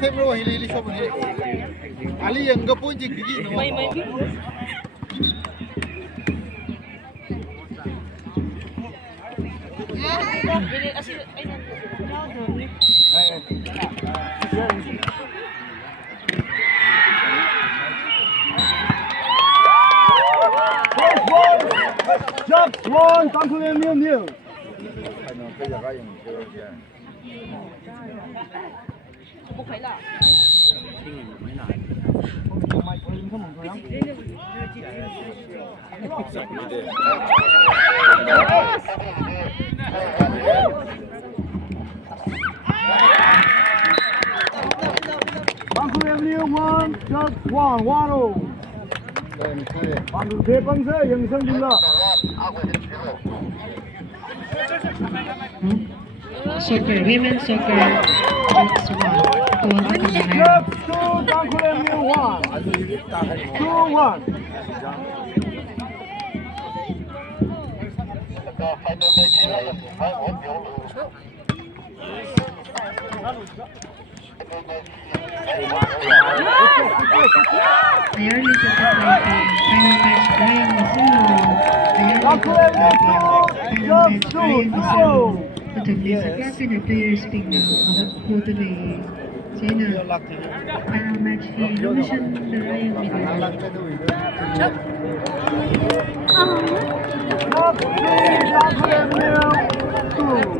Thêm rồi đi shop này. Ali yang gapun je gigi no. Mai. JUG'S won, Tangkhul 0-0. Tangkhul 0-1, JUG'S won, 1-0. 방금 대방세 영상입니다. Soccer, women's soccer, JUG'S 1. Goal of the night. JUG'S 2, Tangkhul 1. 2-1. Ayer dito sa final match Brian Masino. Tangkhul 2, JUG'S 2, 2-0. Totally sa klase na players pig na photo na China. Final match illusion na Ryan Miguel. Tangkhul 3, JUG'S 3, 3-0.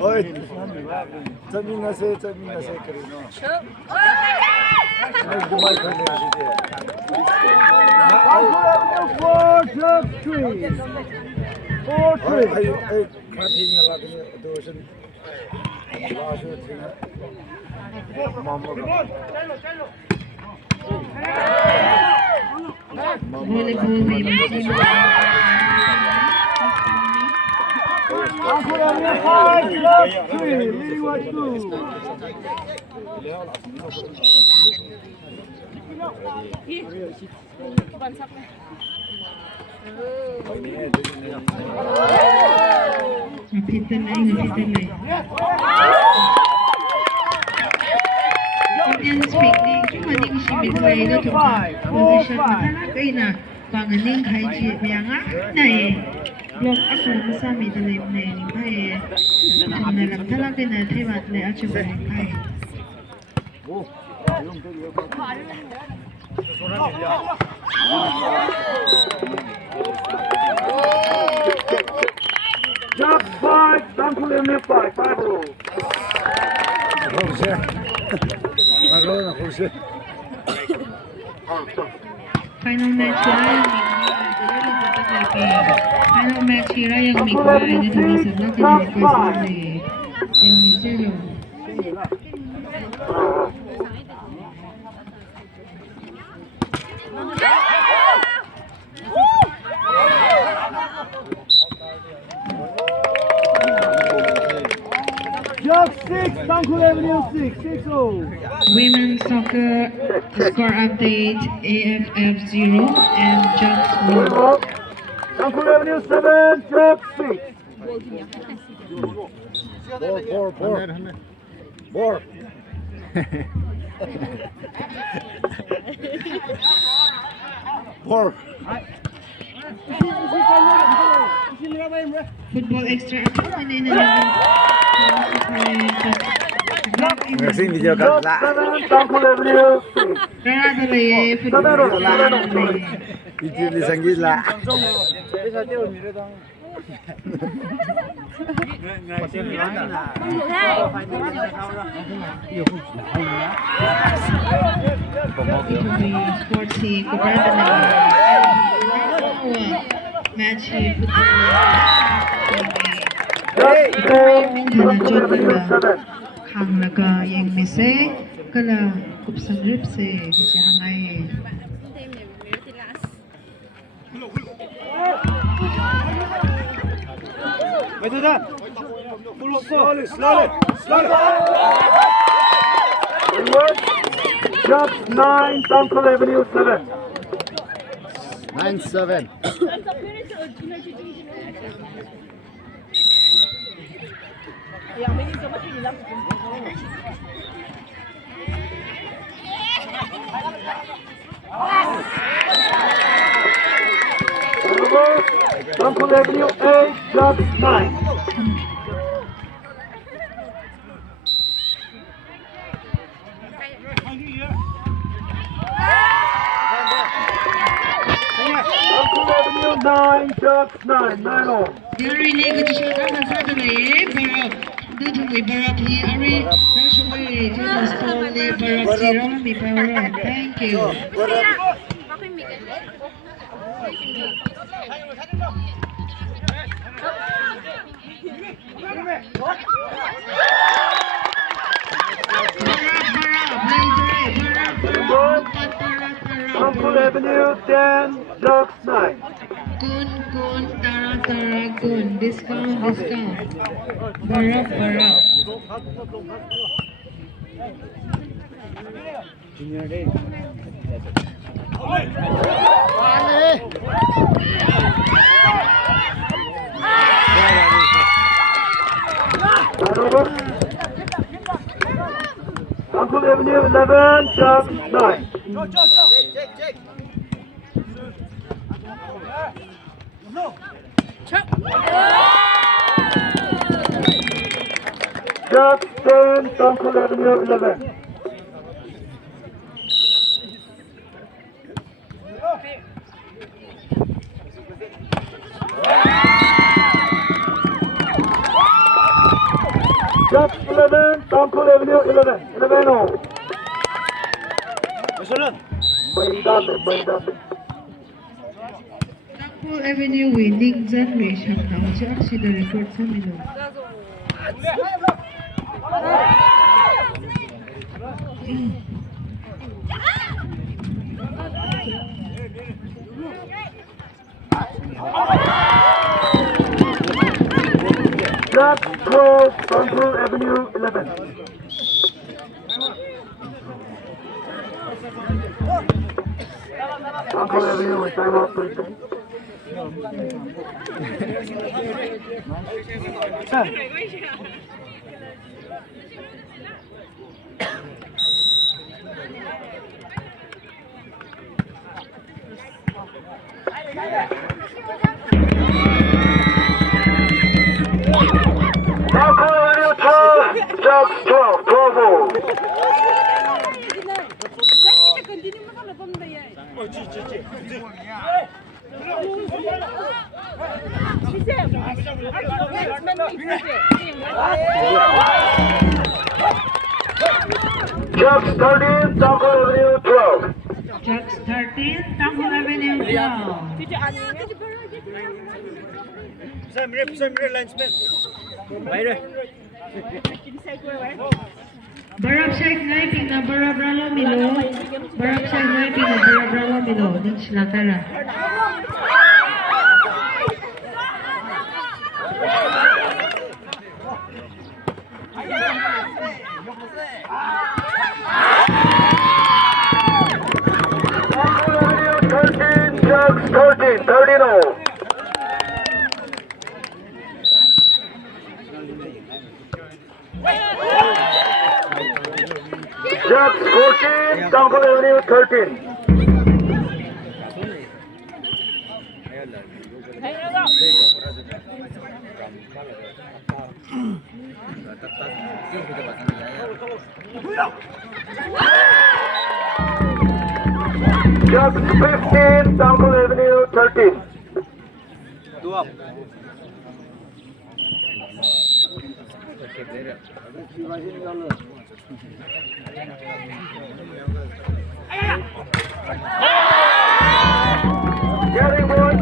Oi. जमीन से करीनो। Dubai कर ले आते हैं। Tangkhul 4, JUG'S 3. 4-3. Ayo, kating na lagi tu sen. Lasu tinggal. Mama. Volleyball women's team. Tangkhul 5, JUG'S 3, Liwa 2. Napitan na. Indian speaking, cuma ning si Midway na to position matalagay na panganing kay Ji Myanga na block ako sa middle lane na ni Pai. Na lang talagay na tiwat le at yung Pai. JUG'S 5, Tangkhul 5, 5-0. Final match Final match yung Miguel dito sa natin request ni yung Misero. JUG'S 6, Tangkhul 6, 6-0. Women's soccer score update AFF 0 and JUG'S 1. Tangkhul 7, JUG'S 6. Bor. Bor. Football extra kanina natin. Kasi video ka la. Tangkhul 6. Kaya tuloy football Video ni sanggit la. Hey! Ituloy sports si Kubranda na match si football. Hang laga yang mise kala kupsan ripse kasi hangay. Betul tak? Slowly. Just 9, Tangkhul Avenue 7. 9-7. Tangkhul Avenue 8, just 9. Tangkhul Avenue 9, just 9. 9 all. Dari negosiasi akan satu lagi barak duduk di barak hi ari nasional jadi stall di barak jiran di barak. Thank you. Tangkhul Avenue 10, just 9. Kun tara kun discount barak. Tangkhul Avenue 11, just 9. Just 10, Tangkhul Avenue 11. Just 11, Tangkhul Avenue 11. 11 all. Tangkhul Avenue winning generation daw siya sida record sa Milo. Just 12, Tangkhul Avenue 11. Tangkhul Avenue with time out, please. Tangkhul Avenue 12, just 12, 12 all. JUG'S 13, Tangkhul Avenue 12. JUG'S 13, Tangkhul Avenue 12. Barab side na pina barab ralo milo. Barab side na pina barab ralo milo. Din sila tara. Tangkhul Avenue 13, JUG'S 13, 13 all. JUG'S 14, Tangkhul Avenue 13. JUG'S 15, Tangkhul Avenue 13. Carrying one.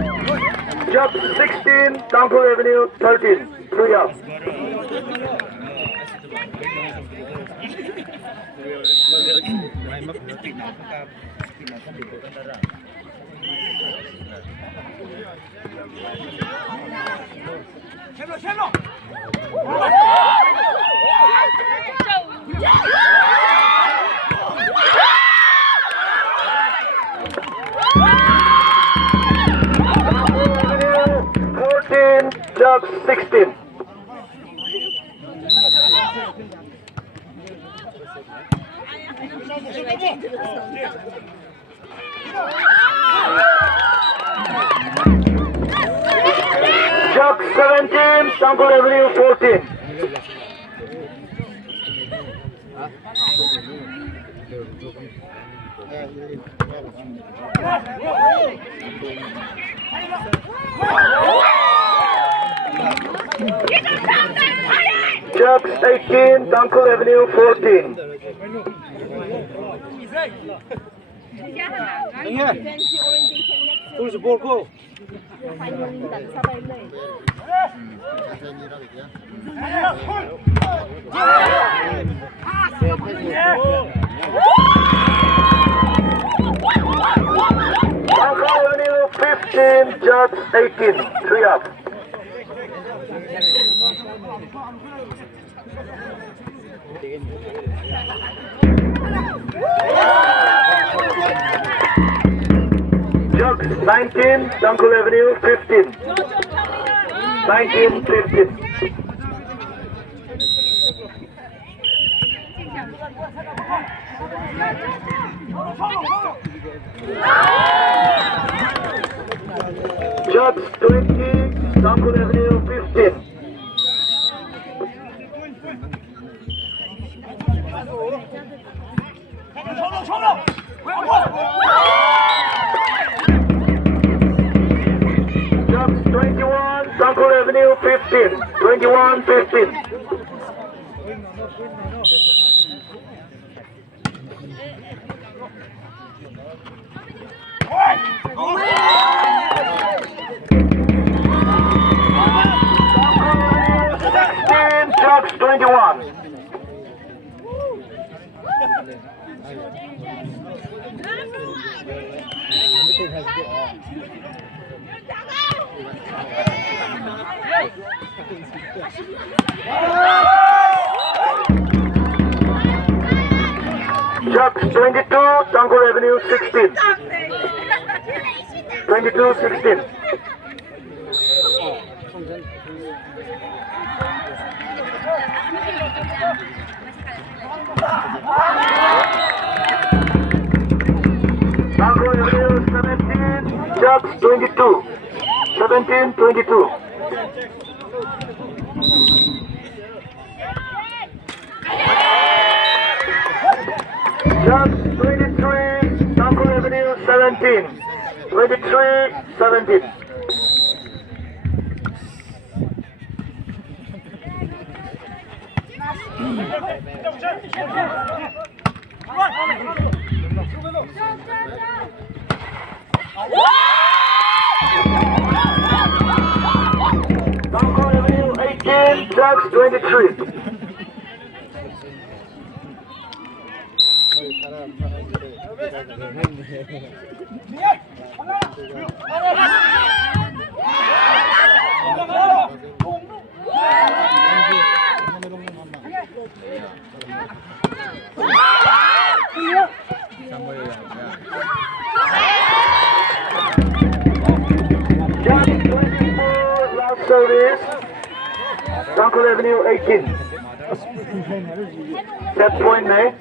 JUG'S 16, Tangkhul Avenue 13. 3 up. JUG'S 16. JUG'S 17, Tangkhul Avenue 14. JUG'S 18, Tangkhul Avenue 14. Who's the ball go? Tangkhul Avenue 15, JUG'S 18. 3 up. JUG'S 19, Tangkhul Avenue 15. 19, 15. JUG'S 20, Tangkhul Avenue 15. JUG'S 21, Tangkhul Avenue 15. 21, 15. JUG'S 21. JUG'S 22, Tangkhul Avenue 16. 22, 16. Tangkhul Avenue 17, JUG'S 22. 17, 22. JUG'S 23, Tangkhul Avenue 17. 23, 17. Tangkhul Avenue 18, JUG'S 23. JUG'S 24, last service. Tangkhul Avenue 18. Set point, mate.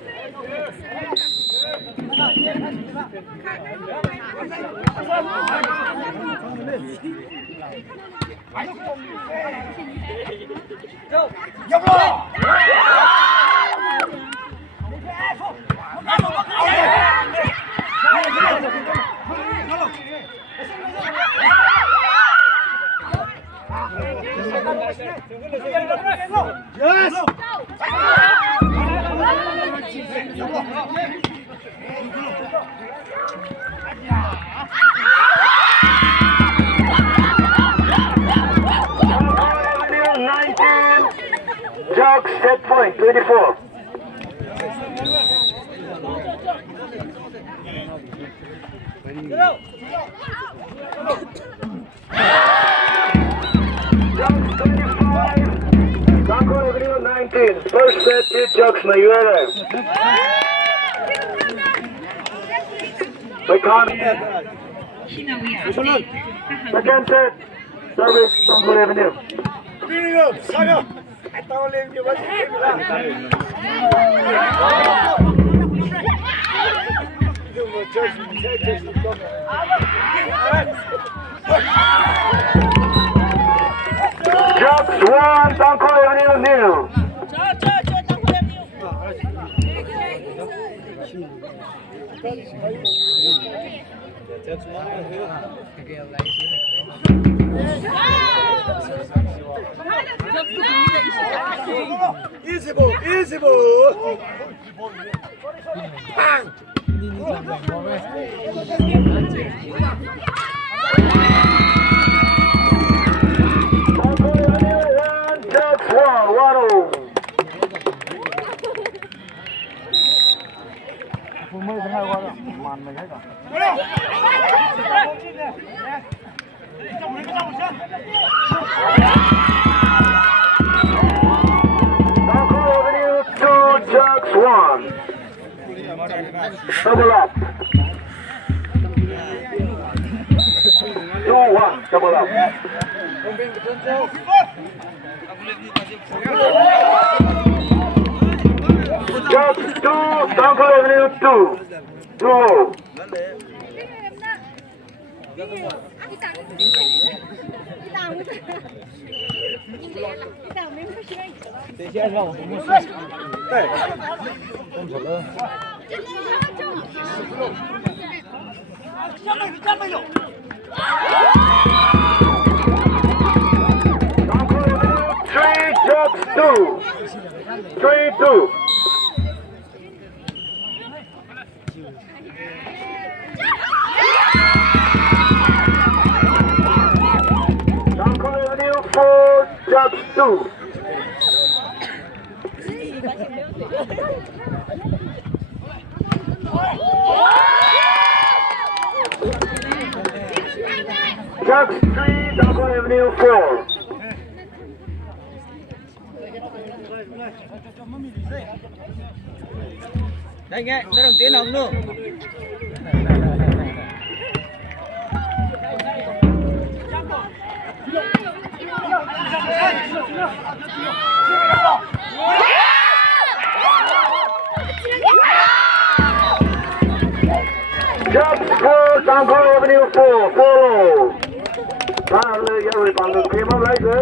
Yes! set point, 24. Jugs 25, Tangkhul Avenue 19. First set to Jugs na URM. Second set, service Tangkhul Avenue. Jugs 1, Tangkhul Avenue nil. Easy ball, easy ball. Bang. Tangkhul Avenue 1, Jugs 1, 1-0. Tangkhul Avenue 2, Jugs 1. Double up. 2-1, double up. Jugs 2, Tangkhul Avenue 2. 2-0. Tangkhul Avenue 3, Jugs 2. 3-2. Tangkhul Avenue 4, Jugs 2. Jugs 3, Tangkhul Avenue 4. Đây nghe, nó đồng tiến hồng luôn. Jugs 4, Tangkhul Avenue 4, follow. Rồi bằng được kiếm không lấy nữa.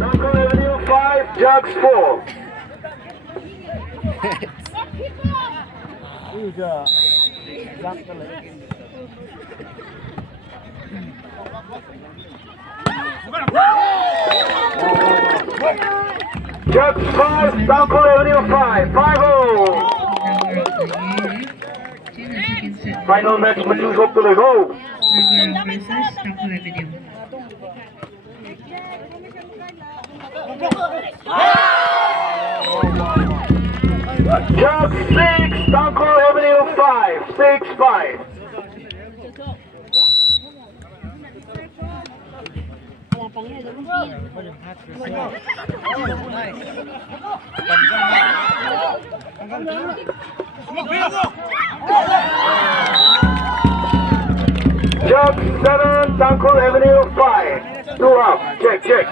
Tangkhul Avenue 5, Jugs 4. Jugs 5, Tangkhul Avenue 5, 5-0. Final match menuju to the goal. Jugs 6, Tangkhul Avenue 5, 6-5. Jugs 7, Tangkhul Avenue 5. 2 up. Check, check.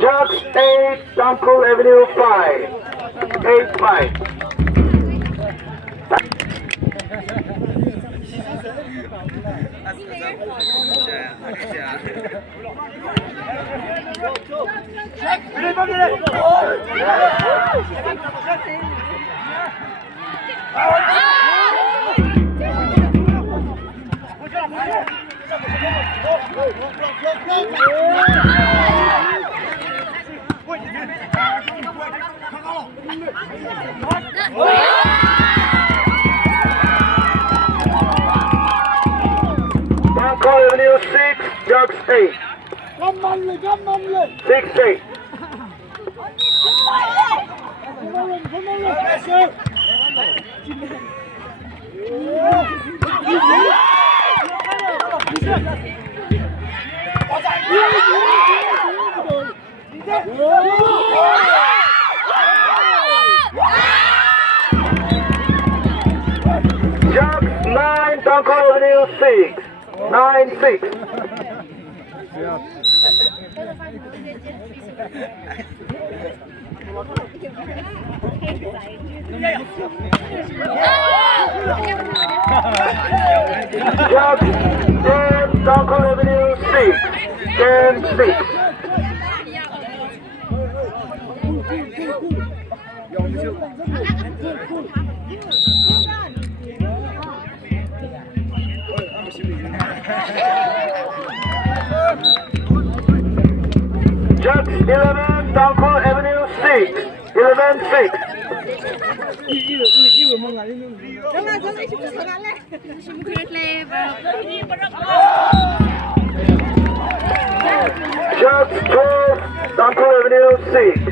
Jugs 8, Tangkhul Avenue 5. 8-5. Check. Tangkhul Avenue 6, Jugs 8. 6-8. Jugs 9, Tangkhul Avenue 6. 9-6. Jugs 10, Tangkhul Avenue 6. 10-6. Jugs 11, Tangkhul Avenue 6. 11-6. Jugs 12, Tangkhul Avenue 6.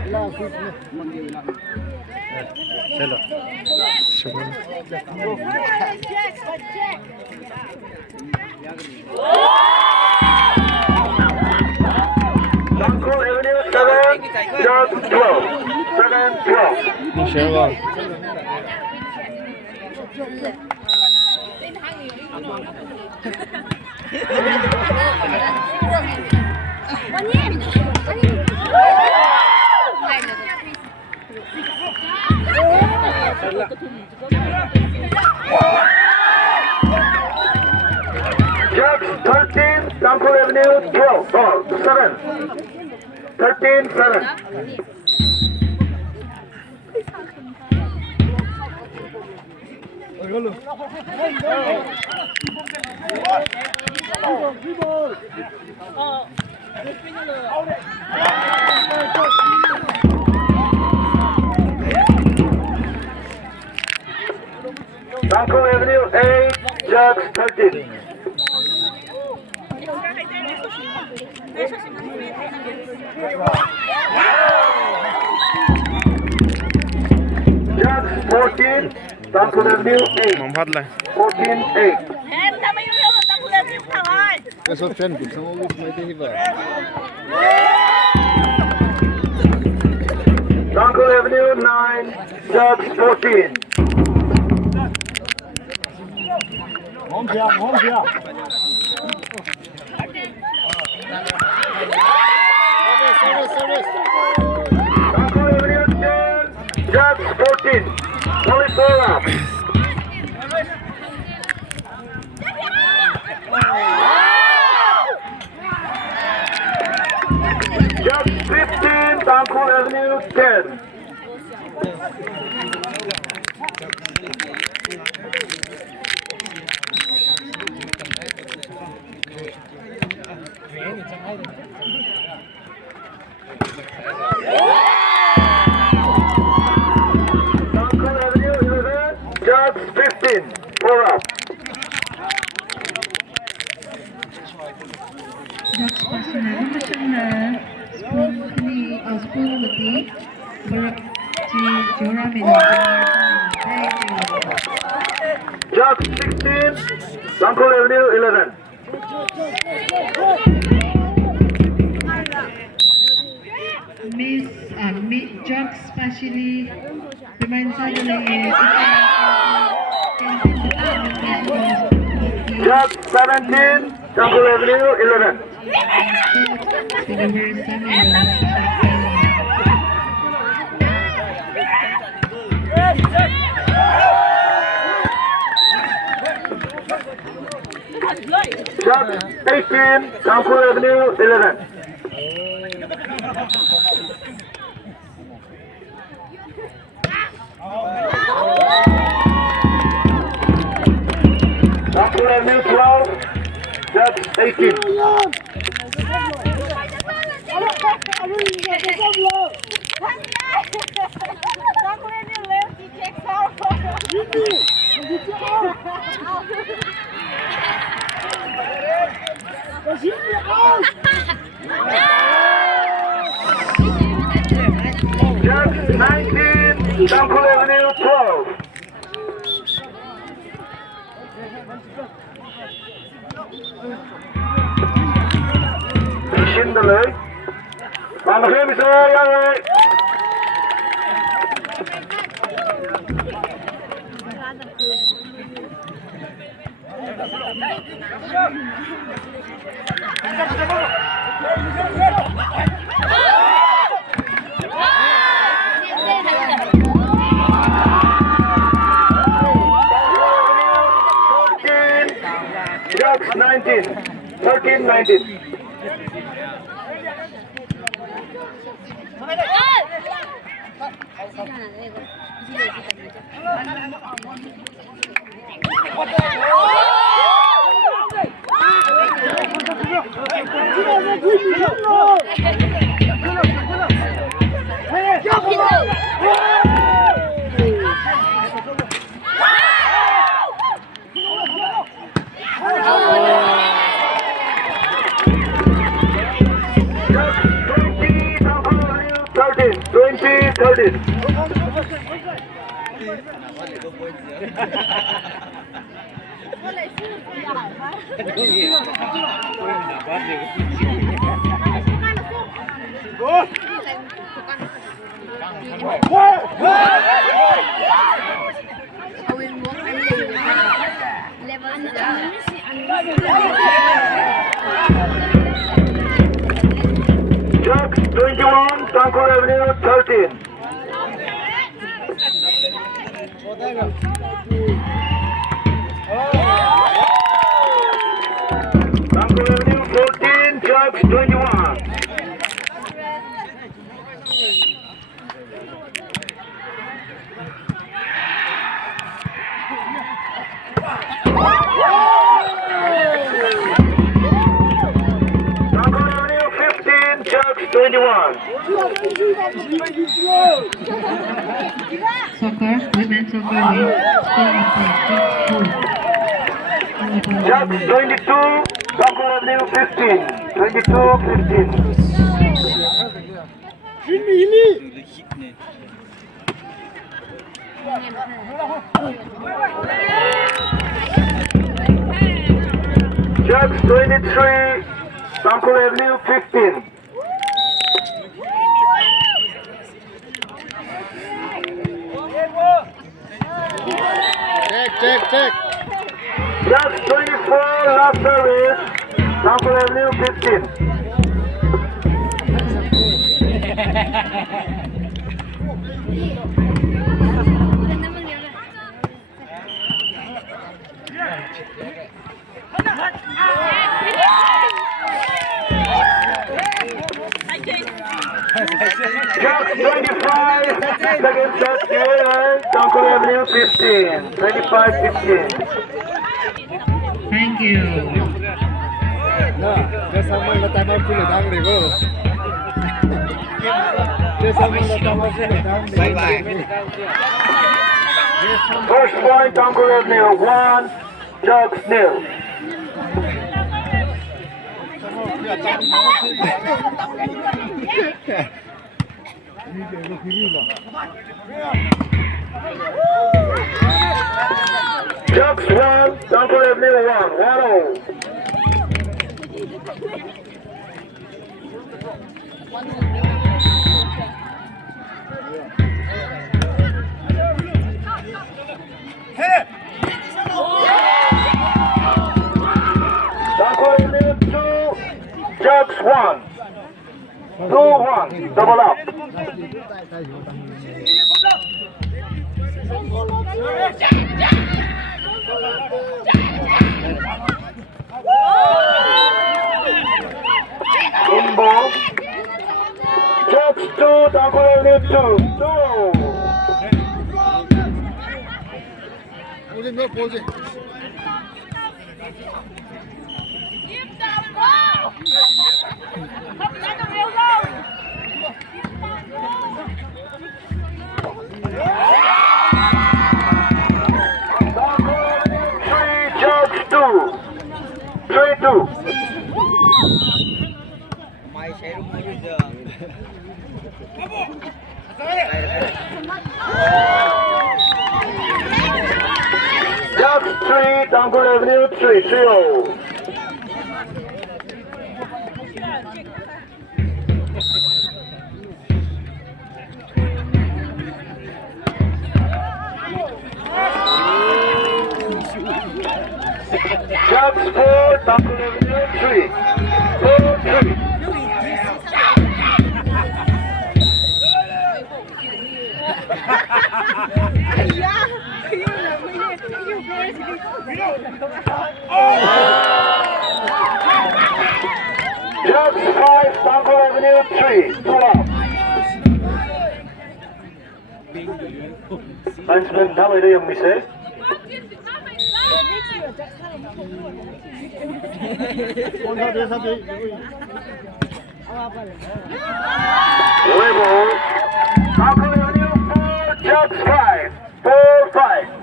Tangkhul Avenue 7, Jugs 12. 7-12. Jugs 13, Tangkhul Avenue 12. Ball 7. 13-7. Tangkhul Avenue 8, Jugs 13. Jugs 14, Tangkhul Avenue 8. 14-8. Eso Tangkhul, samogus may hiba. Tangkhul Avenue 9, Jugs 14. Tangkhul Avenue 10, Jugs 14. Only 4 up. Jugs 15, Tangkhul Avenue 10. Tangkhul Avenue 11, Jugs 15. 4 up. Jugs pasingan macam na spoon ni spoon mati berat si jora Jugs 16, Tangkhul Avenue 11. Miss Jugs especially remain suddenly Jugs 17, Tangkhul Avenue 11. Jugs 18, Tangkhul Avenue 11. Tangkhul Avenue 12, Judge 18. Judge 19, Tangkhul Avenue 12. Mission delay. On the frame, sir. Judge 19, 13, 19. JUG'S 21, Tangkhul Avenue 13. Tangkhul Avenue 14, JUG'S 21. Tangkhul Avenue 15, JUG'S 21. Soccer, women's soccer win. JUG'S 22, Tangkhul Avenue 15. 22-15. JUG'S 23, Tangkhul Avenue 15. Check. JUG'S 24, last service, Tangkhul Avenue 15. JUG'S 25, second set here, Tangkhul Avenue 15. 25-15. Thank you. First point, Tangkhul Avenue 1, JUG'S 0. JUG'S 1, Tangkhul Avenue 1, 1-0. Tangkhul Avenue 2, JUG'S 1. 2-1, double up. In ball. JUG'S 2, Tangkhul Avenue 2. 2. Pose. Mày sẽ đúng bây giờ. Jugs 3, Tangkhul Avenue 3, 3-0. Jugs 4, Tangkhul Avenue 3, 4-3. Jugs 5, Tangkhul Avenue 3, 2-up. Linesman tama ito yung mise. Volleyball. Tangkhul Avenue 4, Jugs 5, 4-5.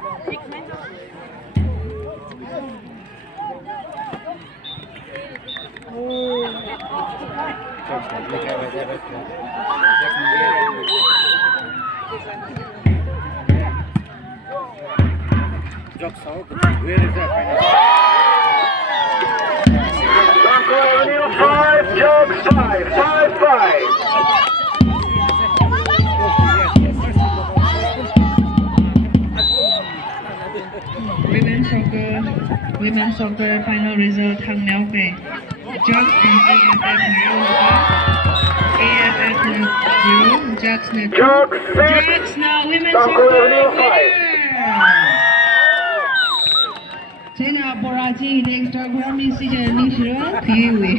Tangkhul Avenue 5, Jugs 5, 5-5. Women's soccer final result hang now về Jugs and AFF 0, Jugs net Jugs 6, Jugs now women's Tangkhul soccer Avenue 5. China Boraji next program is journey shiro thiwe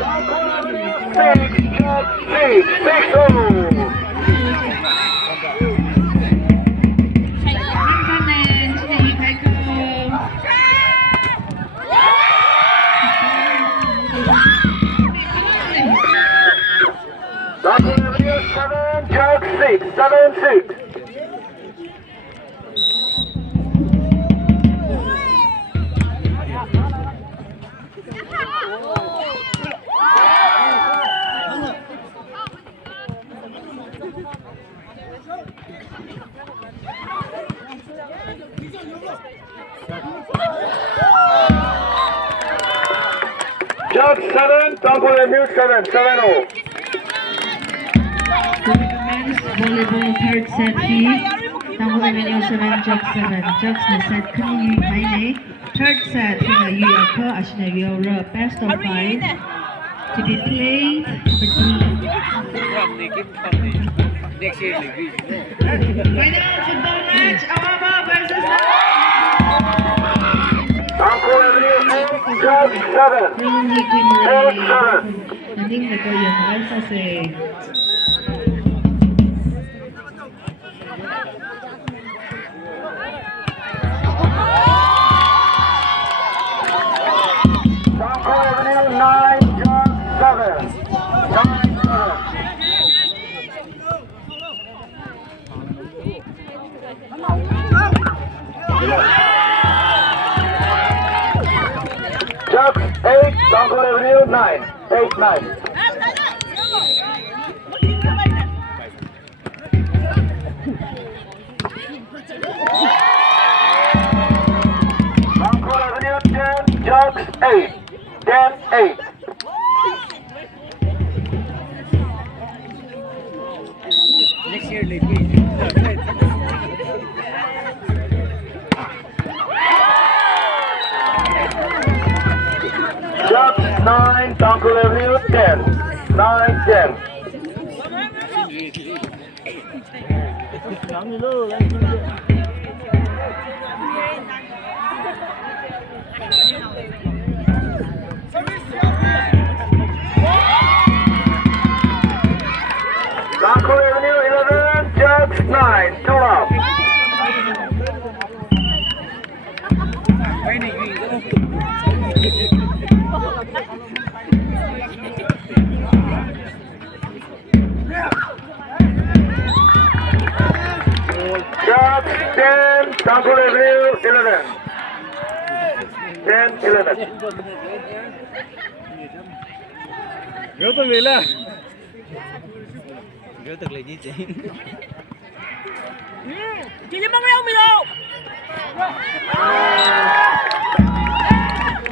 Tangkhul Avenue 6, Jugs 6, 6-0. Tangkhul Avenue 7, Jugs 6, 7-6. Jugs 7, Tangkhul Avenue 7, 7-0. Women's volleyball third set heat Tangkhul Avenue 7 Jugs 7 Jugs na set kani mai ne third set na Europe ashna Europe best of 5 to be played between Next year, final football match Awaba versus Tangkhul Avenue 8, Jugs 7. Really Queen Naning na ko yung alsa se Tangkhul Avenue 9, Jugs 7. 9-7. Jugs 8, Tangkhul Avenue 9, 8-9. Tangkhul Avenue 10, Jugs 8, 10-8. next year, Jugs 9, Tangkhul Avenue 10, 9-10. Tangkhul Avenue 11, Jugs Just 10, Tangkhul Avenue 11. 10, 11. Nhớ tôi về là Rửa thật là gì chị? Chị đi bóng leo mày đâu?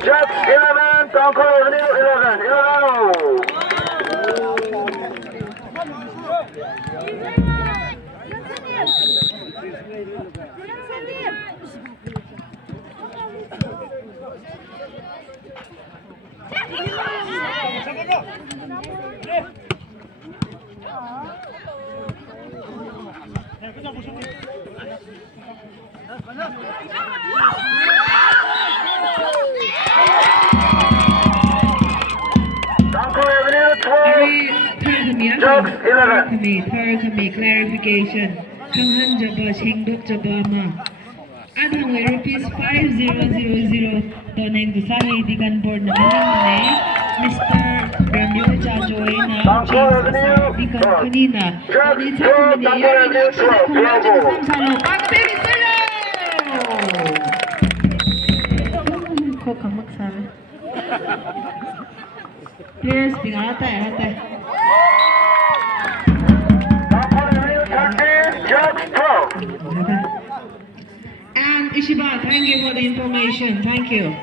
Just 11, Tangkhul Avenue 11. 11. Tangkhul Avenue 12. JUG'S 11. clarification. Kanghan jaba chengdok jaba ma. Adhang rupees 5000 donate to Sahi Digan board na kanina Mr. Ramyo Chajoy na Tangkhul Avenue Digan kanina. JUG'S 12, Tangkhul Avenue 12. Bravo. Bago baby solo! Ko kamak sabi. Players, tingnan natin. Tangkhul Avenue 13, JUG'S 12. And Ishiba, thank you for the information. Thank you.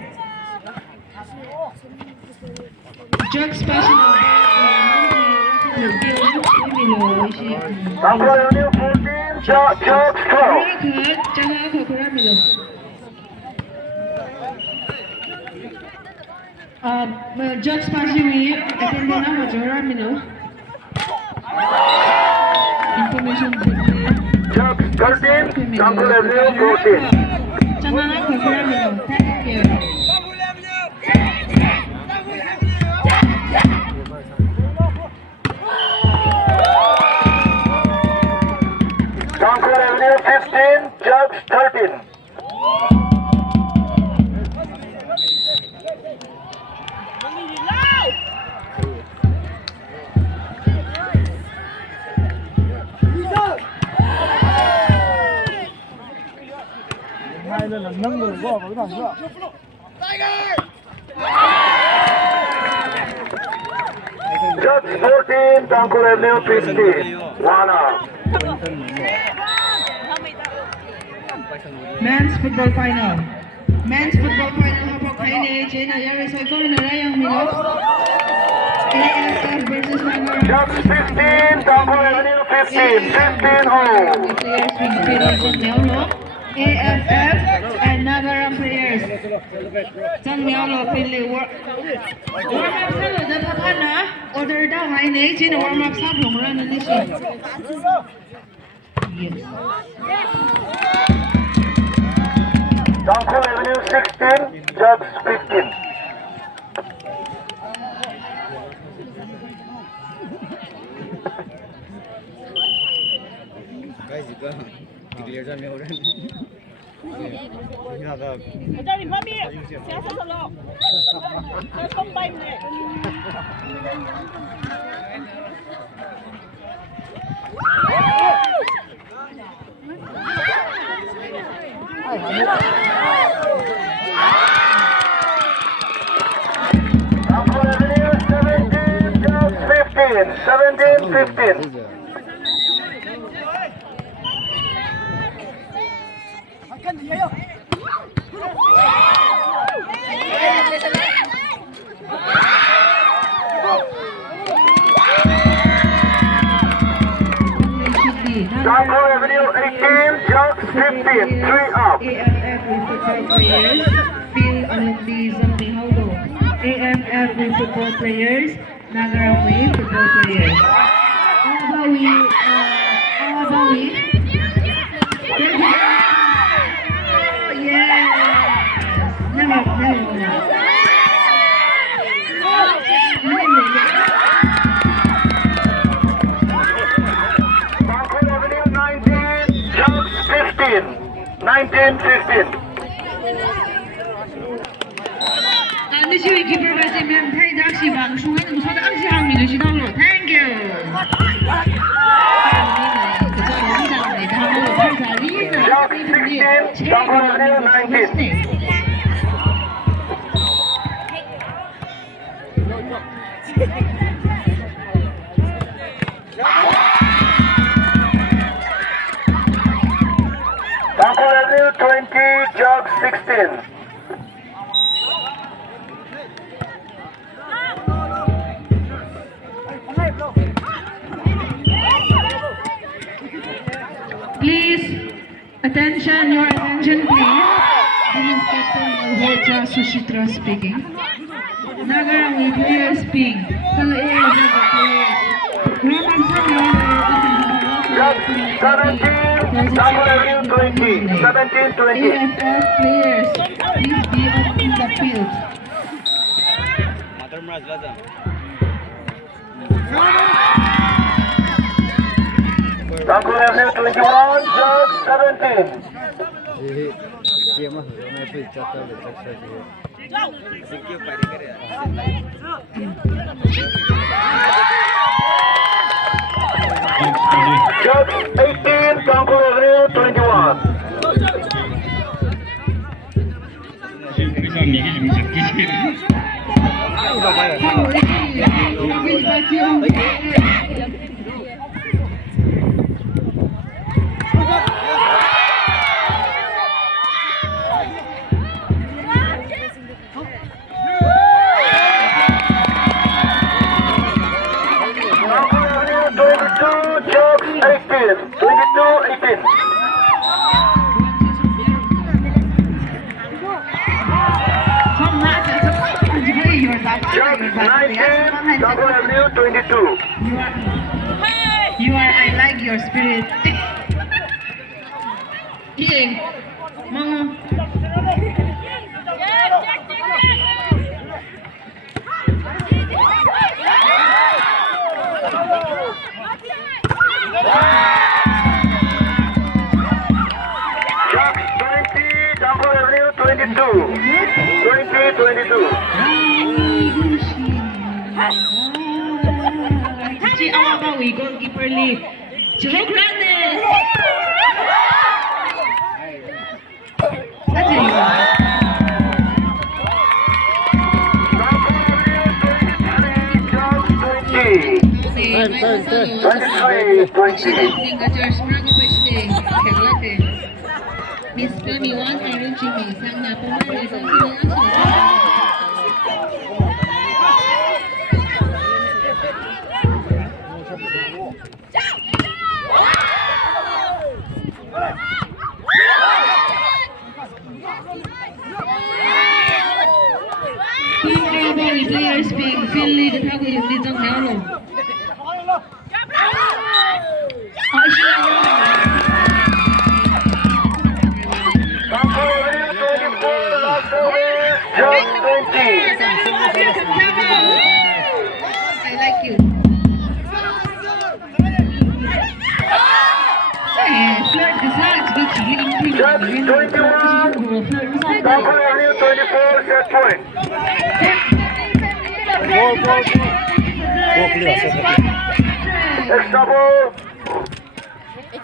Jug special. Tangkhul Avenue 14, JUG'S 12. Very good. Jangan aku kurang dulu. Jug special ni, attending nama jorang dulu. Information. JUG'S 13, Tangkhul Avenue 14. Jangan aku kurang dulu. Thank you. Tangkhul Avenue 15, JUG'S 13. hai lần là nâng được vào cái thằng nữa. JUG'S 14, Tangkhul Avenue 15. Wana. Men's football final. Men's football final habok kaini China yari cycle na rayang minok. AFF versus Nagar. JUG'S 15, Tangkhul Avenue 15. 15 home. Players with Philippine Neolo. AFF and Nagaram players. Sang Neolo Philly warm up sa lo da phakan na order daw kaini China warm up sa long run ni siya. Yes. Tangkhul Avenue 16, JUG'S 15. Guys, ikaw. Declare sa mga oras. Madami mami. Siya sa solo. Combine na. Tangkhul Avenue 17, JUG'S 15. 17, 15. Tangkhul Avenue 18, JUG'S 15. 3 up. AFF with football players, Phil Alumni Zambi Haulo. AFF with football players, Nagaram with football players. Awabawi. Yes. No. Tangkhul Avenue 19, JUG'S 15. 19, 15. Ano siya keeper ba si Ma'am Thay Daxi bang sungai ng sa ang si Hang Mino si Dong. Thank you. Jug 16, Tangkhul Avenue 19. Tangkhul Avenue 20, Jug 16. Please, attention, your attention please. This is Captain Alhoja Sushitra speaking. Nagarang player speak. Kalau ia ada players. Ramang sana. Jug 17, Tangkhul Avenue 20. 17-20. AFF players, please be on the field. Matar meras lah jam. Tangkhul Avenue 21, Jug 17. Dia mah, मैं फिर चाहता हूँ तक सही secure पारी करे Jug 18, Tangkhul Avenue 21. Tangkhul Avenue 22. I like your spirit. Iyeng, mga. Jug 20, Tangkhul Avenue 22. 20-22. Ci awak bawi goalkeeper li. Jeruk Randes. Aja ya. Miss Kami Wan Aaron Jimmy sang na pemain sang players being Finley the Tangkhul yung di jang nao lo. Jug 20. I like you. Flirt is not good to get in Jug 21. Tangkhul Avenue 24, set point. Extra ball.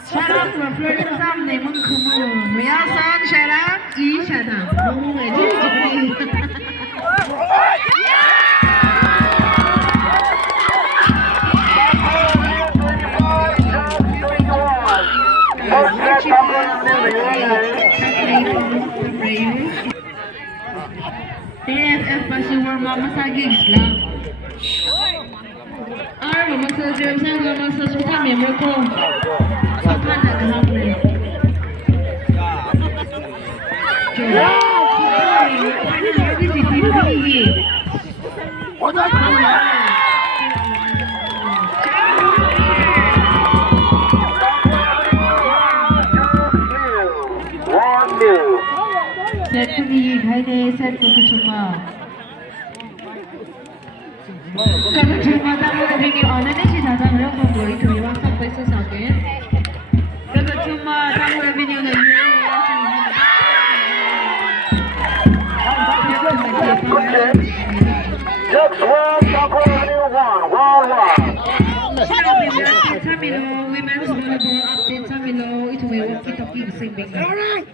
Sarap na flirt na sa amin mong kumo. Reason, sarap, isa na. Nung may AFF pasti warm up masaging lang. Mamasage sa mamasage sa member ko. Saka naghapon. Set to be high set to cuma. Kalau cuma tamu lebih ke orang ni sih datang orang pun boleh tu yang sampai sesajen. Kalau cuma tamu lebih ni orang ni. Just one, Tangkhul Avenue 1. Samilo, women's volleyball update Samilo. Itu may walk kita speaking same thing. All right.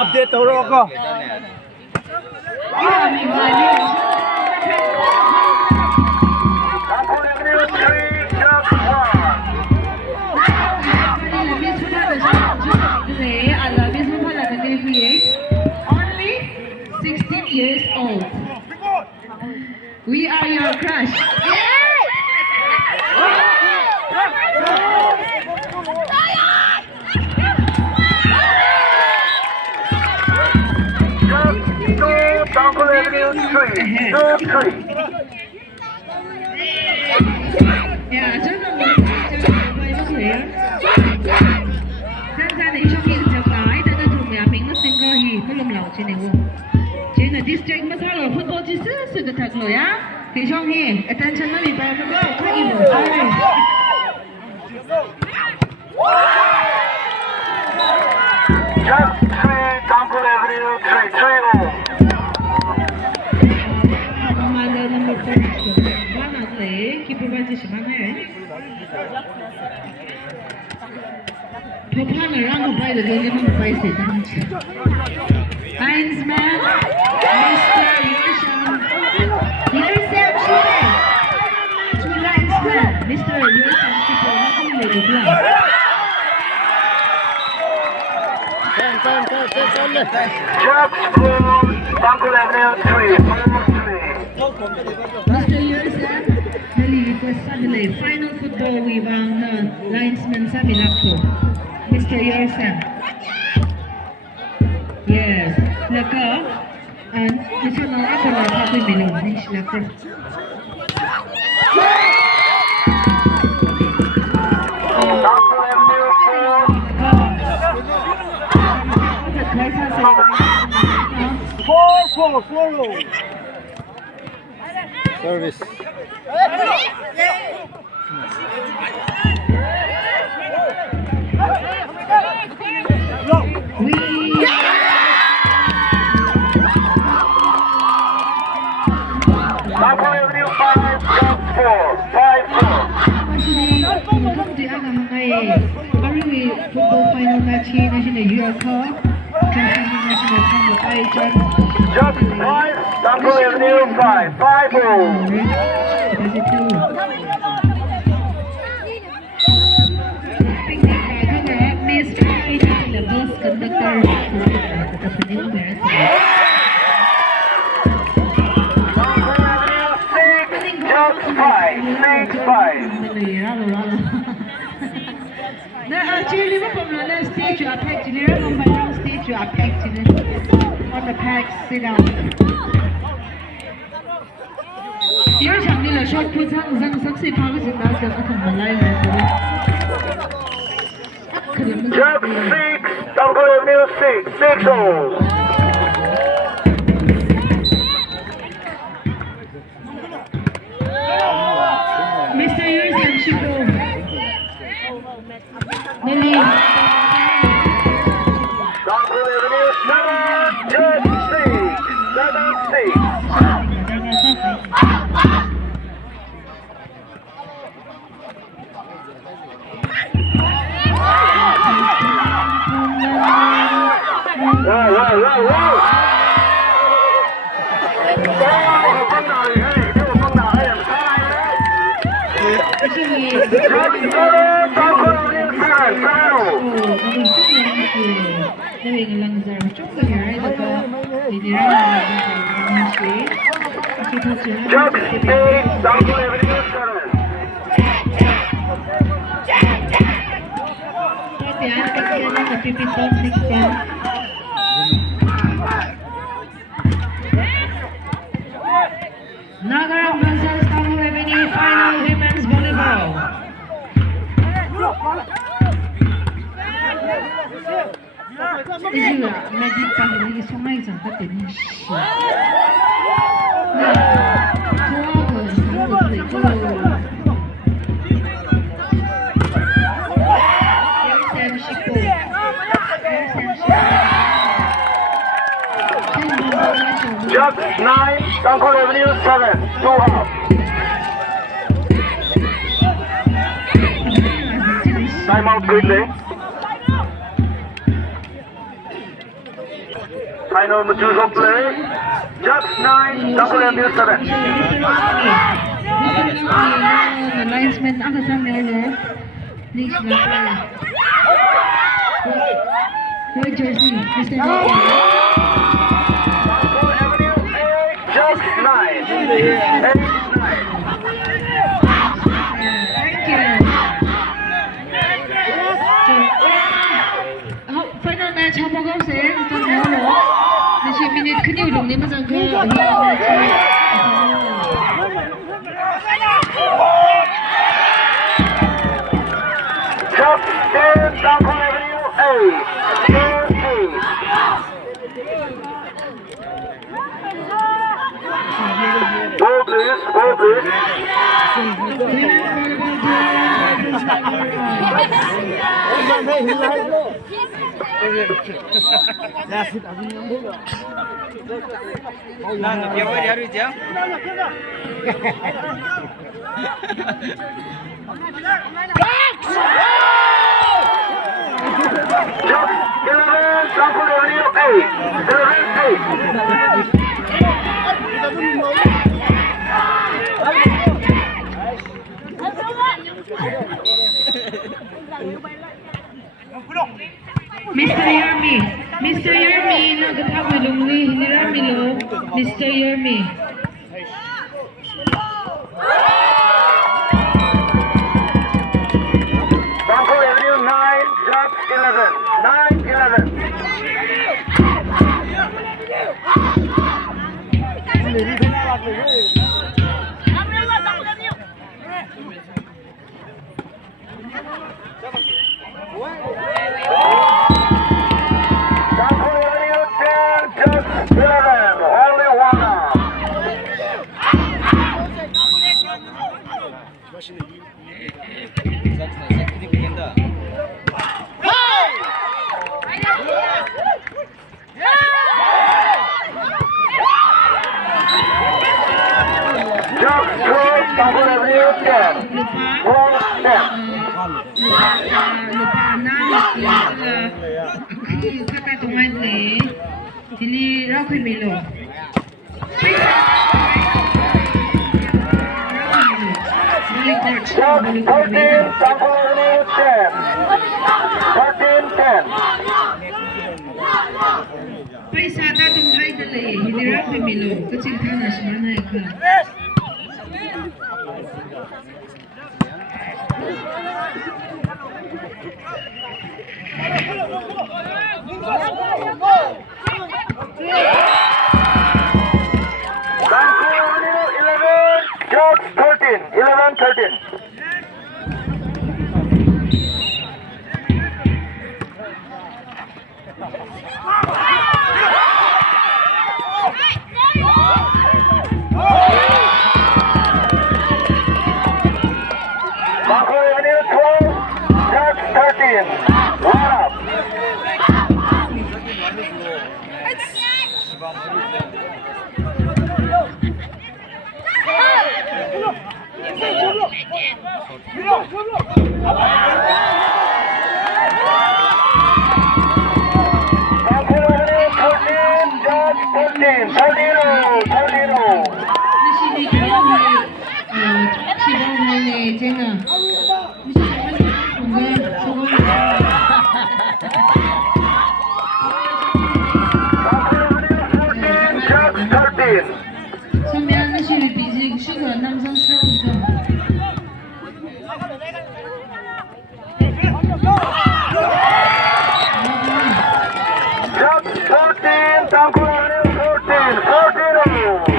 Update tàu rồi không? Only 16 years old. We are your crush. Tangkhul Avenue 3, 2-3. Yeah,真的我quay mất lẽ. Sang ra này trong hiện thực cái đó là thuộc nhà mình nó sinh cơ gì có lầm lầu trên này không? Trên là district mà sao là football chỉ sự được thật rồi á. Thì trong hiện attention nó bị bao nó có khác gì rồi. Just 3, Tangkhul Avenue 3, 3-0. Number 4 one athlete keeper position man hai Papa na rang by the game number 5 se linesman Mr. Yersham two linesman Mr. Yersham keeper not only the JUG'S score, Tangkhul Avenue 3, 4-3. Mr. Yersham Hali request suddenly final football rebound linesman Samilakho Mr. Yersham yes Laka and Mr. Narakala Papi Milo Nish Laka Tangkhul Avenue 4-4. Service. Tangkhul Avenue 5, JUG'S 4, 5-4. Actually, come to ang mga Army football final match national York national championship JUG'S 5, Tangkhul Avenue 5, 5-0. Miss the bus conductor JUG'S 5, 6-5. Actually, we from the stage are packed. You know, from the stage are packed. On the pack, sit down. You're something like short put on some say powers in that stuff from the line. JUG'S 6, Tangkhul Avenue 6, 6-0. Mr. Yersham Shipo. Nili. Tangkhul Avenue 7, JUG'S 6, 7-6. Wow. JUG'S 8, Tangkhul Avenue 7. Nagaram versus Tangkhul Avenue final women's volleyball. 이거 매직 방금 이게 송아이 장가 때문에 씨. Jugs 9, Tangkhul Avenue 7, 2 up. Time out quickly. Final choose of play. Jugs 9, Tangkhul Avenue 7. The linesman akan sambil please go. White jersey, Mr. Tangkhul Avenue 8, Jugs 9. 8, 9. Thank you. Final match habang kasi ito na ano. 20 minutes kanya ulong ni masang ka. Jugs 10, Tangkhul Avenue 8. 8. Ball please, ball please. 나 배워야 하루 있죠? Jugs 11, Tangkhul Avenue 8. 11, 8. Mr. Yermi, nagkatawalong ni Hinirami lo, Mr. Yermi. Tangkhul Avenue 9, Jugs 11. 9, 11. Tangkhul Avenue 10, Jugs 11. Only one up. Jugs 12, Tangkhul Avenue 10. 4, 10. Lupa na, kata tungan ni, dili rapi milo. Jugs 13, Tangkhul Avenue 10. 13, 10. Paisa ta tunghai dali, dili rapi milo. Kecil kana semana ka. Tangkhul Avenue 11, Jugs 13. 11, 13. Tangkhul Avenue 12, Jugs 13. One up. Tangkhul Avenue 13, Jugs 14. 13, 13. Nasi di siapa ni jenga. Tangkhul Avenue 14, Jugs 13. Sambil nasi di busy, sugar namsang serau. Jugs 14, Tangkhul Avenue 14. 14.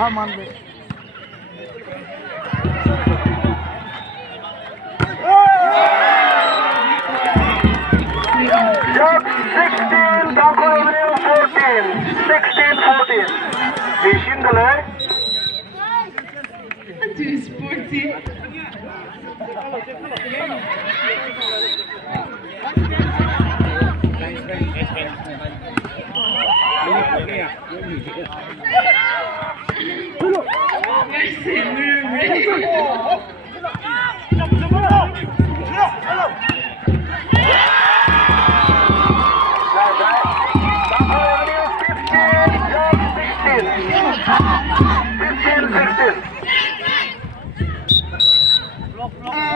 16, Tangkhul Avenue 14, 16-14. Di single eh? Too sporty.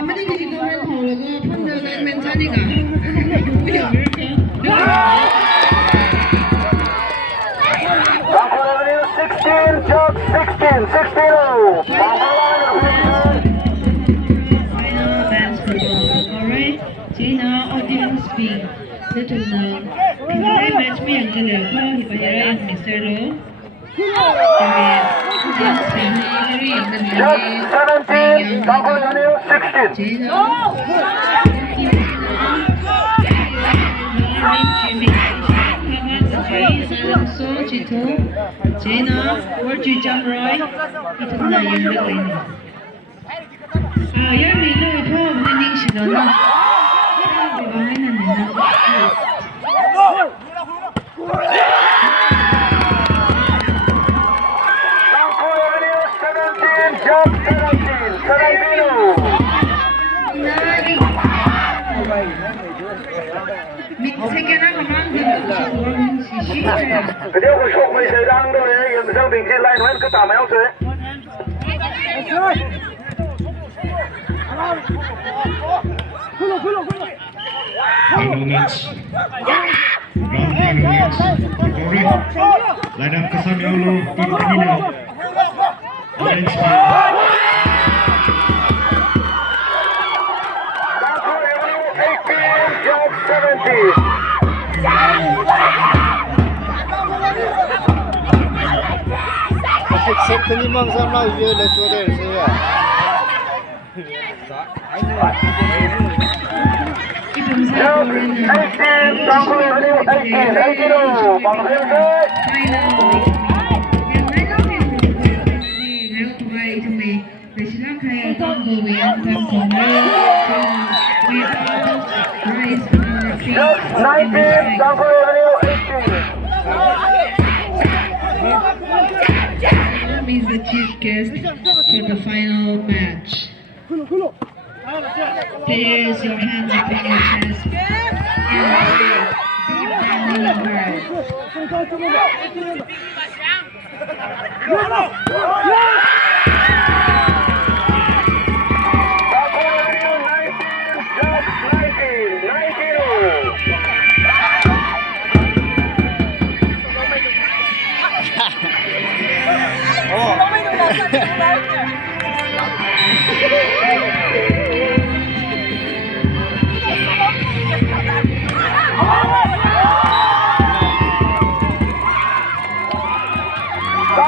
ไม่ได้ยินตัวเรื่องของแล้วก็เพิ่งเดินเลยเมนชั่นอีกอ่ะไม่อยากเรียกเขา Tangkhul Avenue 16, Jug 16, 16-0. Final dance football, alright. China audience being little known. Today match me ang kalapa hipaya ang Mr. Lo. Audience being very ang Jug kalapa. 17, Tangkhul Avenue 16. China. So Chito, China, or Jam Roy, ito na yung gawin. Yan milo ito, maning sila na. Bahay na nila. Tangkhul Avenue 17, Jug 17, 17-0. Sige na naman, ganito sa urong sisira. Nếu có chụp mấy giấy đăng đâu đấy, em sang bình trên line hết cứ tạm méo thế. Final match. Round final match. Alright. Line up kasama ulo tim kanina. Orange team. Tangkhul Avenue 18, Jug 17. Second mang sama ye le chode se ya. Jug 18, Tangkhul Avenue 18, 18-0. Bằng riêng thế. Jug 19, Tangkhul Avenue 18. Is the chief guest for the final match. Place your hands upon your chest and deep down in your heart. Tangkhul Avenue 19, Jug 19, 19-0.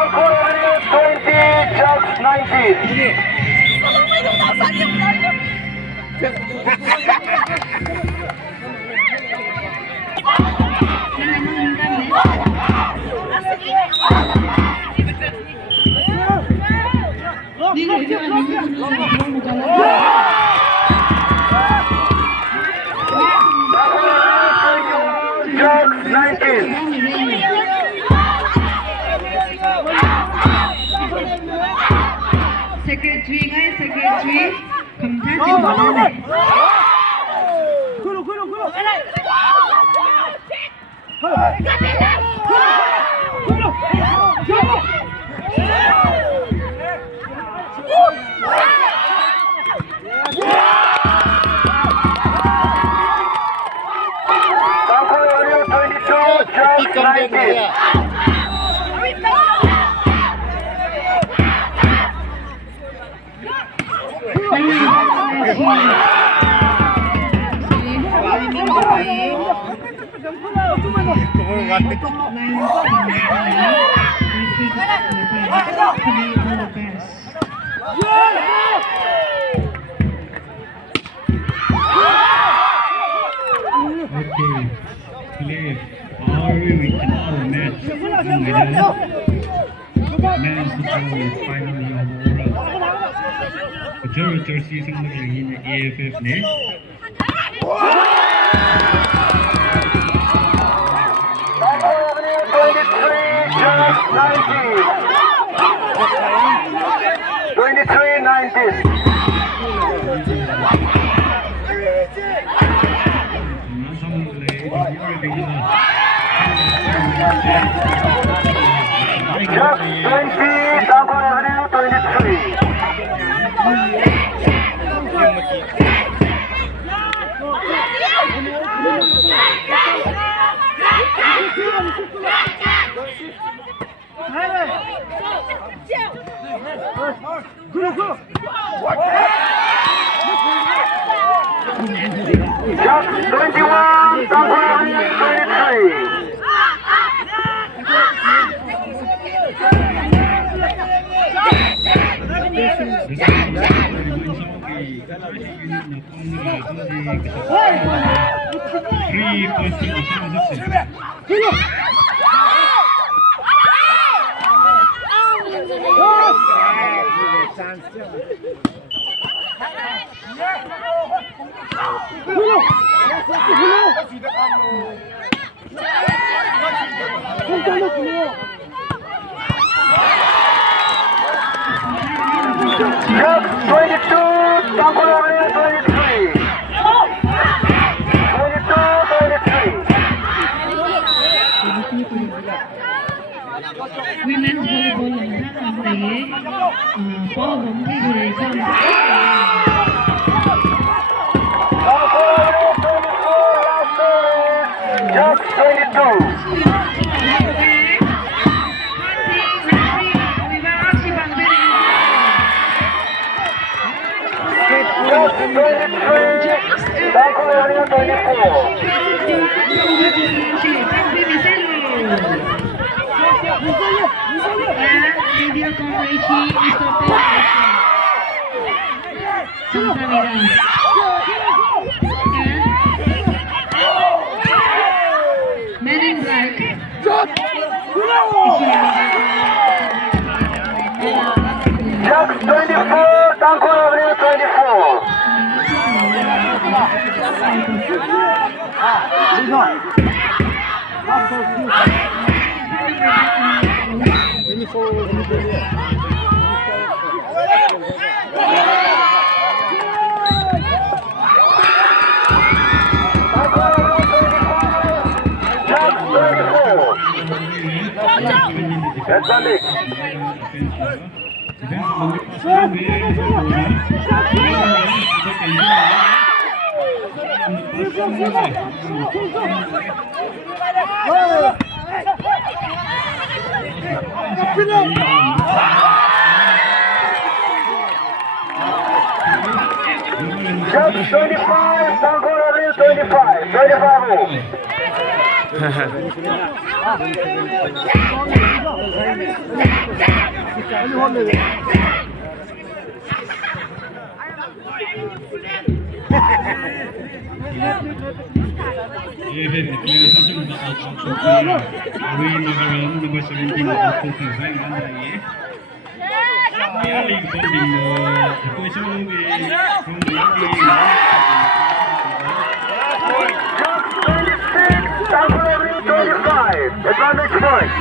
Tangkhul Avenue 20, Jug 19. Jug 19. Secretary ngay, secretary. Kamtat yung mga Tangkhul Avenue 22, Jug 19. free kick for the best. Okay, play all with our match. Men's football final overall. 그저 저시 상대를 이기는 AFF네. Just 20, Tangkhul Avenue 23. Just 21, Tangkhul Avenue 23. Just 22, Tangkhul Avenue 23. 22, 23. Women's volleyball lang na ang pawang tigre sa Just 22. Just 23. Tangkhul Avenue 24. Video coverage is Men in Black. Just 24, Tangkhul Avenue 24. That's the mix. Just 25, Tangkhul Avenue 25, Advantage point.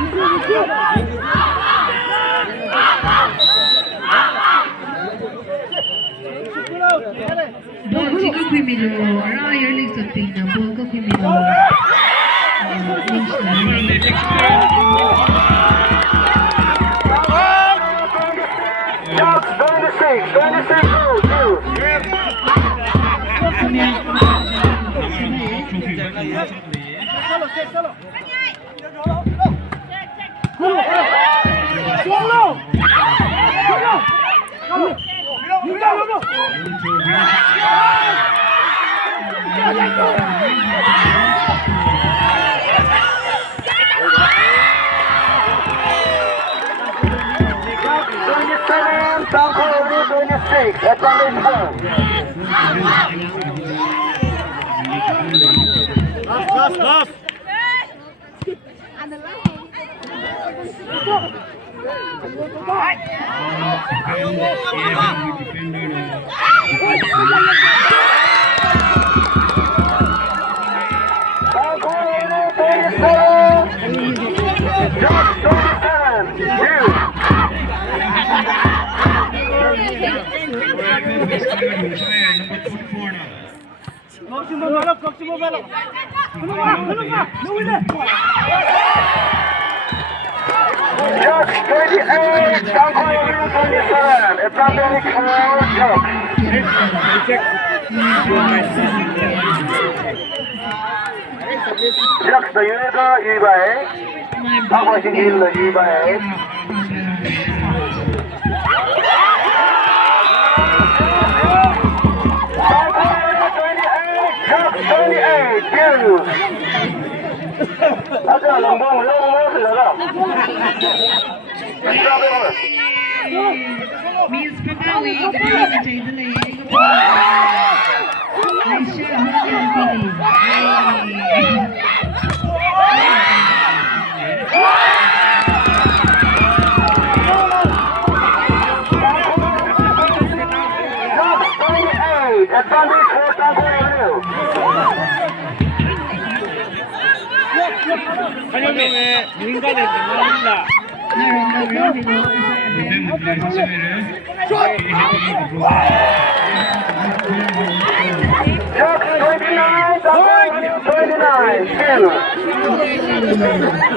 Ball ko kumilo. Araw yearly sa tingna. Ball ko kumilo. Just 26, 26. 6, advantage 4. Just 28, Tangkhul 27, advantage 4, JUG'S 的约哥预备，大冠星期的预备。他这样冷冻，冷冻死了。Miss Papawi, kita na chay dali. Nice shot, advantage for Tangkhul. JUG'S 29, Tangkhul 29, two.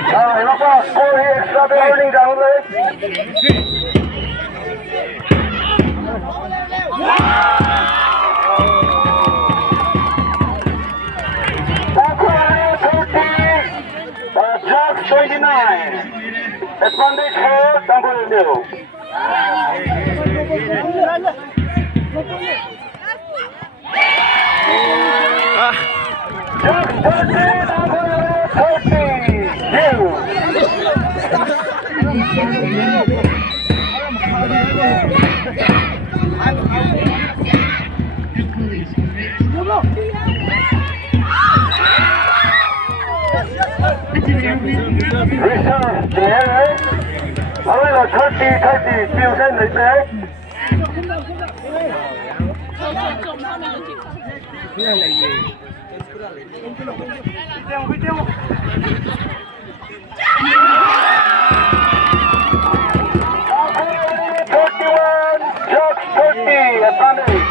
Alright, look score here, extra building down there. JUG'S 29. Advantage 4, Tangkhul 0. JUG'S 30, Tangkhul 30. Reserve there. However, 30, still send it back. JUG'S 30, advantage.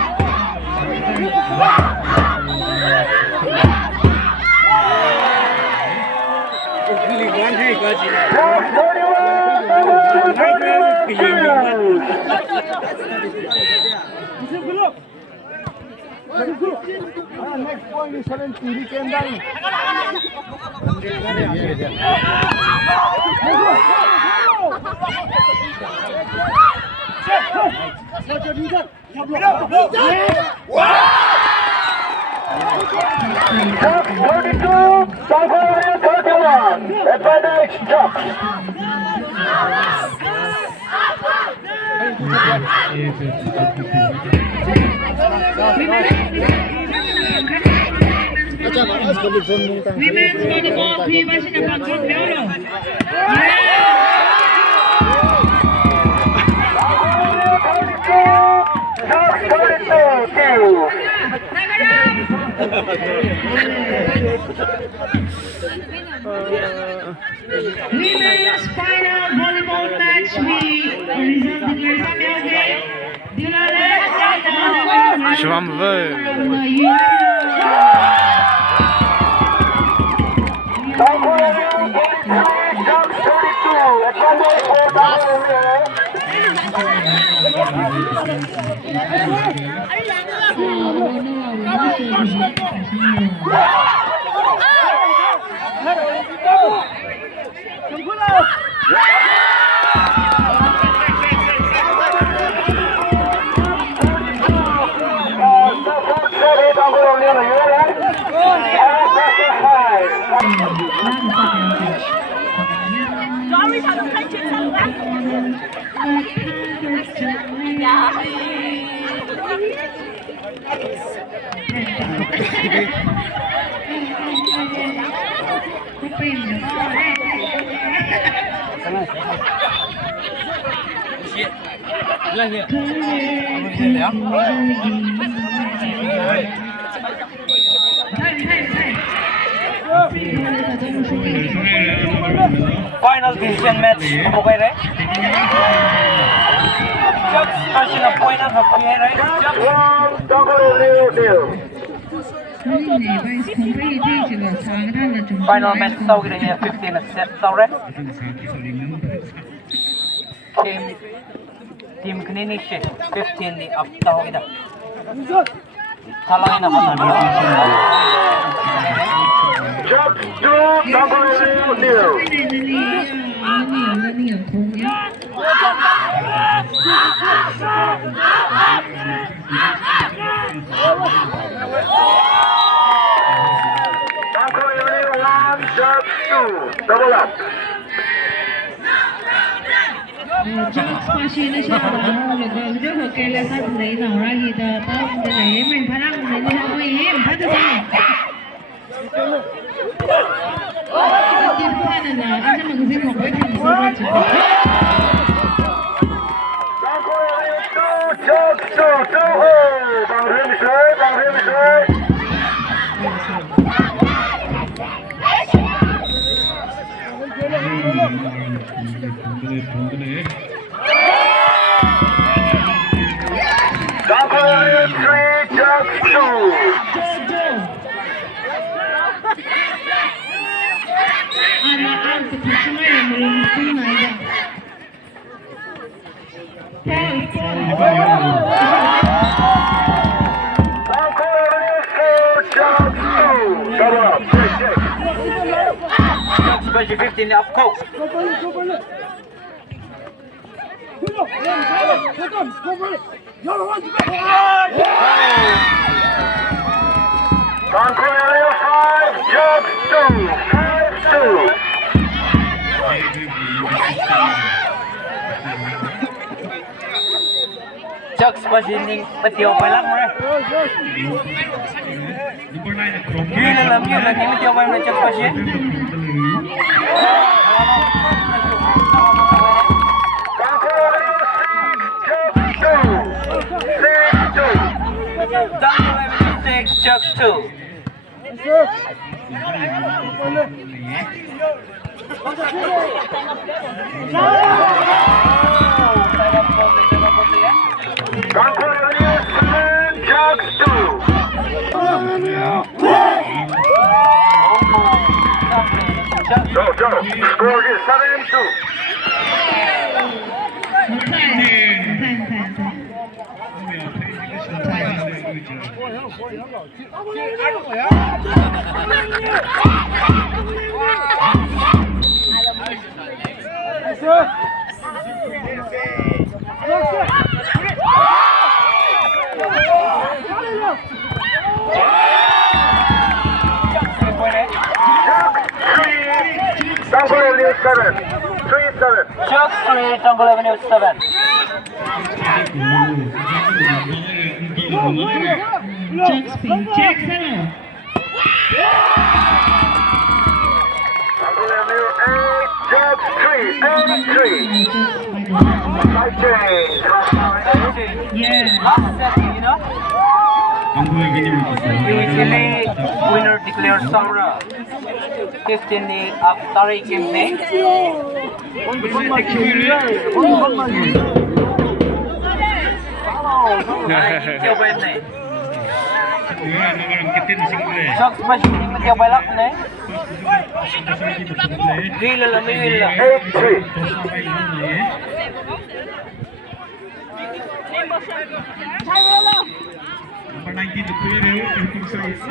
Next point is 70, can down. JUG'S 32, Tangkhul 31. Advantage JUG'S. Women's volleyball, P-Bashi na Tangkhul Meolo. JUG'S 32, two. Women's final volleyball match, we result declares sa Melgay. Tangkhul 33, JUG'S 32. Advantage for Tangkhul. Sorry, I don't take it. Final decision match. Okay, right? Just question of point of okay, right? Final match sau cái này 15 là set sau đấy. Team cái này shit 15 đi up sau cái đó. Thalangin na ko na. Jump to Tangkhul New. Tangkhul New 1, jump 2, double up. JUG'S qua chi nó chưa đó rồi còn trước hồi kê là sao lấy nào ra thì tao lấy mình phải làm mình đi học gì em phải tự sao tiếp qua là anh em mình xin học với thằng sao chứ Tangkhul New 2, jump 2, 2 hole. Bằng hiểm sới. Tangkhul New 3, jump 2. Anak itu cuma yang belum tunai Tangkhul New 4, jump 2. Double up. Just question 15 up coach. Tangkhul New 5, jump 2. 5-2. JUG'S questioning betiau palang re. Gila lah mio lagi betiau palang JUG'S question. Tangkhul New 6, jump 2. 6-2. Tangkhul 6, JUG'S 2. Tangkhul New 7, JUG'S 2. Go. Score is 7-2. Tangkhul New 7, 3-7. JUG'S 3, Tangkhul Avenue 7. JUG'S pin Jackson. Tangkhul Avenue 8, JUG'S 3, 8-3. Five change. Yeah. Last set, you know? Usually, winner declares Saura. 15 up Tari Kimne. JUG'S machine kaya balak na eh. Gila lang, may wila. 8-3. Number 19 to clear it, and keep size.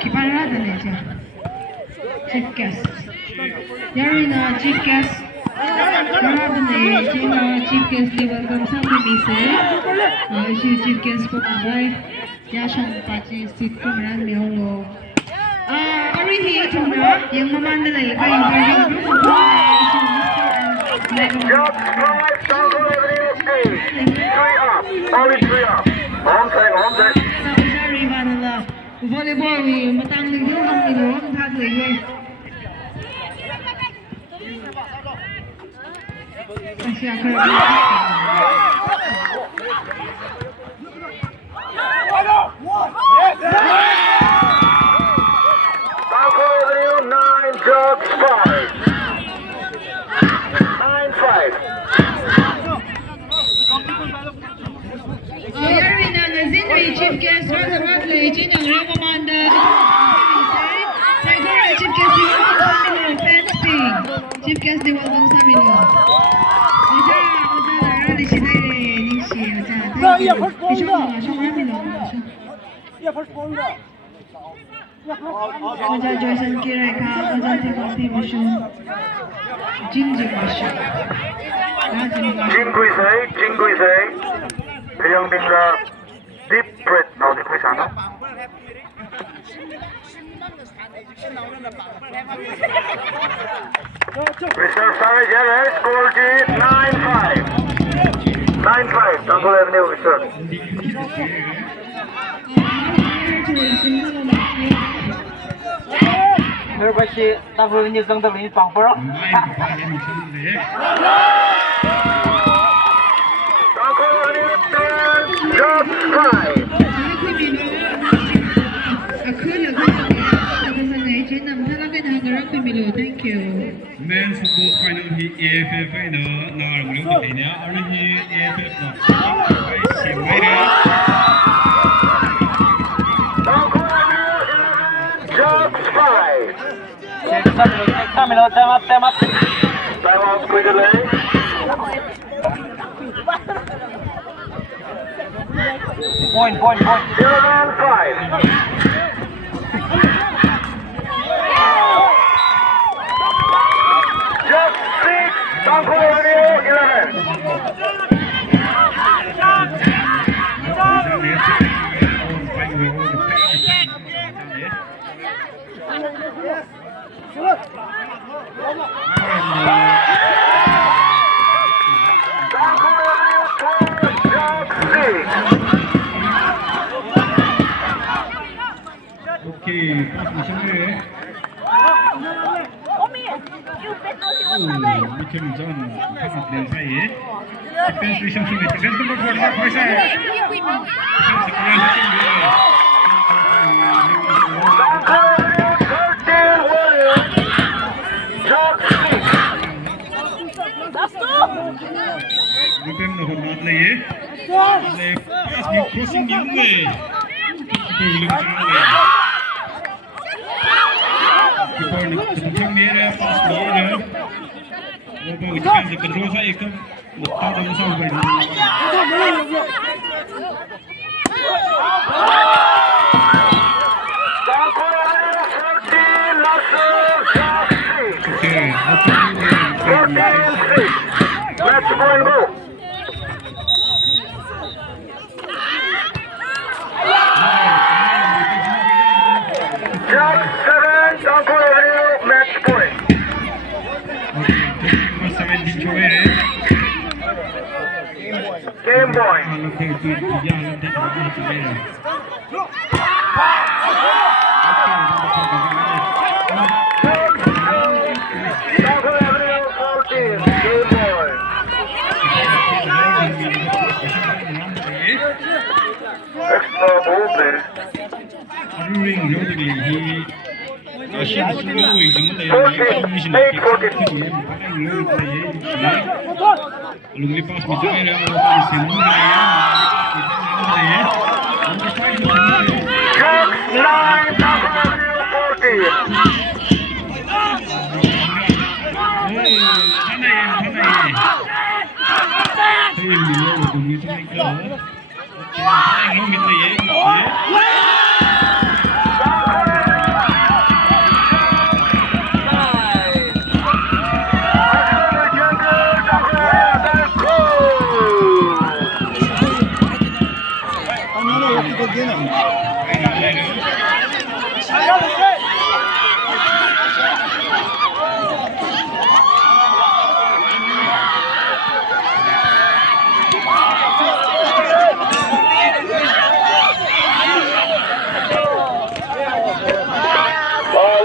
Keep on running it, yeah. Chief guest. Yarina chief guest. Karabane, Jina chief guest di welcome sa Bimise. Si chief guest po kabay. Yashan pachi sit kumran miolo. Ari hi tuna yang memandalay kayo yung group of Jobs 5, Tangkhul Avenue 8. 3 up. Only 3 up. Home take. Sorry, Vanilla. Volleyball, matang ng yung ang ilong, tagli eh. Kasi ako Tangkhul Avenue 9, Jugs 5. 9-5. Yarina, Nazinri, chief guest, Raza Bradley, Jinang Ramamanda, Sagura, chief guest, di welcome sa Milo, fencing. Chief guest, di welcome sa Milo. Oja, rally siya na Ningxi, Oja, thank you. Isyo mo, Milo. Oja, Joyce and Kirai ka, Oja, Timothy, Masyo. Jingjing, Masyo. Jingguisei. 대형빈과 deep breath 나오는 거 있잖아. Reserve Savage Yellow, score sheet 9-5. 9-5, Tangkhul Avenue reserve. Everybody, Tangkhul như dân tộc lính bằng bro. Tangkhul Avenue 10, Jugs 5. Thank you. Men's football final hi AFL final na arang lo ke ne ari hi AFL ko se mai re Tangkhul Avenue 11, Jugs 5. Time up. Time out quickly. Point. 11-5. Just 6, Tangkhul Avenue 11. Tangkhul Avenue 12, Jugs 6. okay pas masuk re Omi, you bet no si what's up? Mikem John pas plan sai defense station sini defense number 4 paisa Tangkhul Avenue 13, William. Jugs 6. That's two. Mikem no mat le ye le pas ni crossing ni le Keeper ni kencang mere pas mere वो defence control सा एकदम मुक्ता दम सा हो गया Tangkhul Avenue 14, Lasso, Jugs 6. okay 14-6. Let's go and go. Jugs 7, Tangkhul Avenue, match point. okay 7 दिन छोड़े रे Game point. हां लोग के या लंदे का चले रे Tangkhul Avenue 14, game point. Extra ball play. ring really he Ashim Sulu is in the commission Lugli pass me to Jugs 9, Tangkhul Avenue 14. 我这个电脑。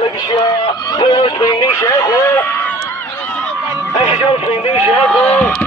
那个是这是平顶峡谷，还是叫平顶峡谷？